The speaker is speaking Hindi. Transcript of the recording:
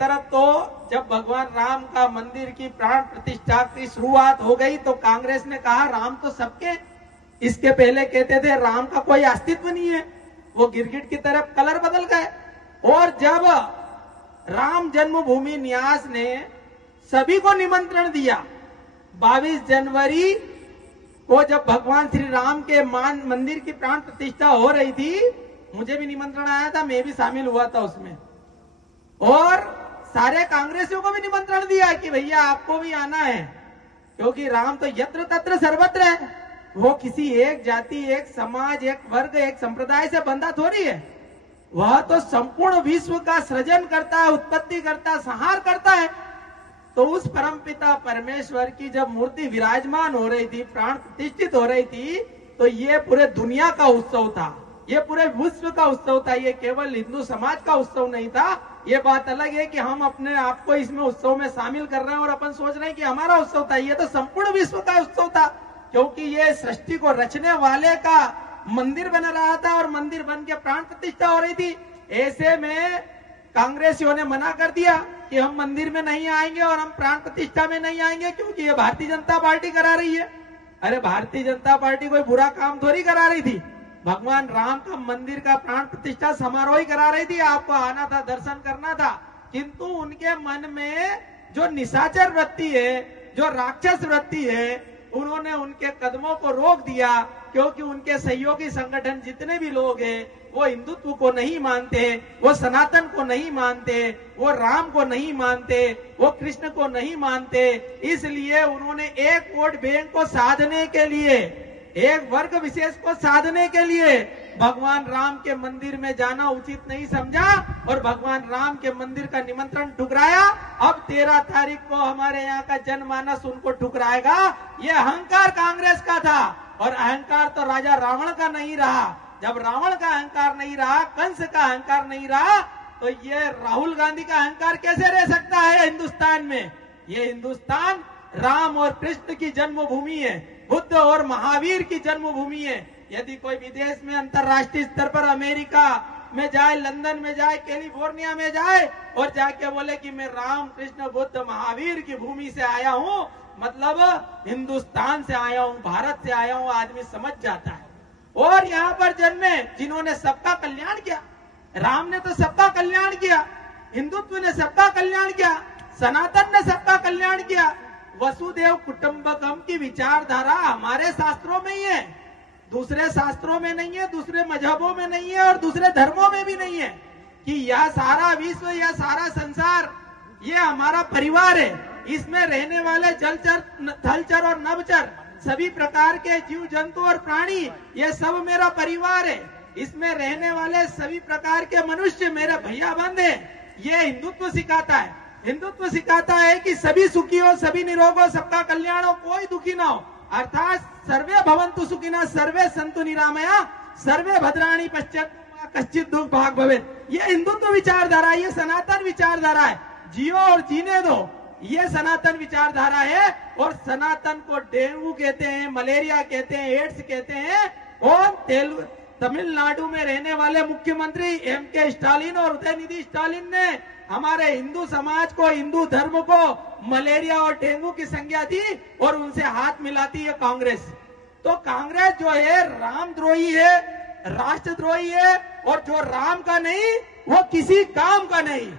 तरफ तो जब भगवान राम का मंदिर की प्राण प्रतिष्ठा की शुरुआत हो गई तो कांग्रेस ने कहा राम तो सबके, इसके पहले कहते थे राम का कोई अस्तित्व नहीं है, वो गिरगिट की तरफ कलर बदल गए। और जब राम जन्मभूमि न्यास ने सभी को निमंत्रण दिया, 22 जनवरी को जब भगवान श्री राम के मंदिर की प्राण प्रतिष्ठा हो रही थी, मुझे भी निमंत्रण आया था, मैं भी शामिल हुआ था उसमें, और सारे कांग्रेसियों को भी निमंत्रण दिया कि भैया आपको भी आना है, क्योंकि राम तो यत्र तत्र सर्वत्र है, वो किसी एक जाति, एक समाज, एक वर्ग, एक संप्रदाय से बंधा थोड़ी है, वह तो संपूर्ण विश्व का सृजन करता है, उत्पत्ति करता है, संहार करता है। तो उस परमपिता परमेश्वर की जब मूर्ति विराजमान हो रही थी, प्राण प्रतिष्ठित हो रही थी, तो ये पूरे दुनिया का उत्सव था, ये पूरे विश्व का उत्सव था, ये केवल हिंदू समाज का उत्सव नहीं था। ये बात अलग है कि हम अपने आप को इसमें उत्सव में शामिल कर रहे हैं और अपन सोच रहे हैं कि हमारा उत्सव था, ये तो संपूर्ण विश्व का उत्सव था, क्योंकि ये सृष्टि को रचने वाले का मंदिर बन रहा था और मंदिर बन के प्राण प्रतिष्ठा हो रही थी। ऐसे में कांग्रेसियों ने मना कर दिया कि हम मंदिर में नहीं आएंगे और हम प्राण प्रतिष्ठा में नहीं आएंगे, क्योंकि ये भारतीय जनता पार्टी करा रही है। अरे भारतीय जनता पार्टी कोई बुरा काम थोड़ी करा रही थी, भगवान राम का मंदिर का प्राण प्रतिष्ठा समारोह ही करा रही थी, आपको आना था, दर्शन करना था। किंतु उनके मन में जो निशाचर वृत्ति है, जो राक्षस वृत्ति है, उन्होंने उनके कदमों को रोक दिया, क्योंकि उनके सहयोगी संगठन जितने भी लोग हैं वो हिंदुत्व को नहीं मानते, वो सनातन को नहीं मानते, वो राम को नहीं मानते, वो कृष्ण को नहीं मानते। इसलिए उन्होंने एक वोट बैंक को साधने के लिए, एक वर्ग विशेष को साधने के लिए भगवान राम के मंदिर में जाना उचित नहीं समझा और भगवान राम के मंदिर का निमंत्रण ठुकराया। अब 13 तारीख को हमारे यहाँ का जनमानस उनको ठुकराएगा। ये अहंकार कांग्रेस का था और अहंकार तो राजा रावण का नहीं रहा। जब रावण का अहंकार नहीं रहा, कंस का अहंकार नहीं रहा, तो ये राहुल गांधी का अहंकार कैसे रह सकता है हिंदुस्तान में? ये हिंदुस्तान राम और कृष्ण की जन्मभूमि है, बुद्ध और महावीर की जन्मभूमि है। यदि कोई विदेश में अंतर्राष्ट्रीय स्तर पर अमेरिका में जाए, लंदन में जाए, कैलिफोर्निया में जाए और जाके बोले कि मैं राम कृष्ण बुद्ध महावीर की भूमि से आया हूं, मतलब हिंदुस्तान से आया हूं, भारत से आया हूं, आदमी समझ जाता है। और यहाँ पर जन्मे जिन्होंने सबका कल्याण किया, राम ने तो सबका कल्याण किया, हिंदुत्व ने सबका कल्याण किया, सनातन ने सबका कल्याण किया। वसुदेव कुटुंबकम की विचारधारा हमारे शास्त्रों में ही है, दूसरे शास्त्रों में नहीं है, दूसरे मजहबों में नहीं है और दूसरे धर्मों में भी नहीं है, कि यह सारा विश्व, यह सारा संसार, ये हमारा परिवार है। इसमें रहने वाले जलचर, थलचर और नभचर, सभी प्रकार के जीव जंतु और प्राणी, ये सब मेरा परिवार है। इसमें रहने वाले सभी प्रकार के मनुष्य मेरे भैया बंधु हैं। ये हिंदुत्व सिखाता है। हिंदुत्व सिखाता है कि सभी सुखी हो, सभी निरोग हो, सबका कल्याण हो, कोई दुखी ना हो। अर्थात सर्वे भवन्तु सुखिनः, सर्वे सन्तु निरामया, सर्वे भद्राणि पश्यन्तु कश्चित् दुःख भाग् भवेत्। ये हिंदुत्व विचारधारा, ये सनातन विचारधारा है। जियो और जीने दो, ये सनातन विचारधारा है। और सनातन को डेंगू कहते हैं, मलेरिया कहते हैं, एड्स कहते हैं। और तमिलनाडु में रहने वाले मुख्यमंत्री M.K. स्टालिन और उदयनिधि स्टालिन ने हमारे हिंदू समाज को, हिंदू धर्म को मलेरिया और डेंगू की संज्ञा दी और उनसे हाथ मिलाती है कांग्रेस। तो कांग्रेस जो है रामद्रोही है, राष्ट्रद्रोही है, और जो राम का नहीं वो किसी काम का नहीं।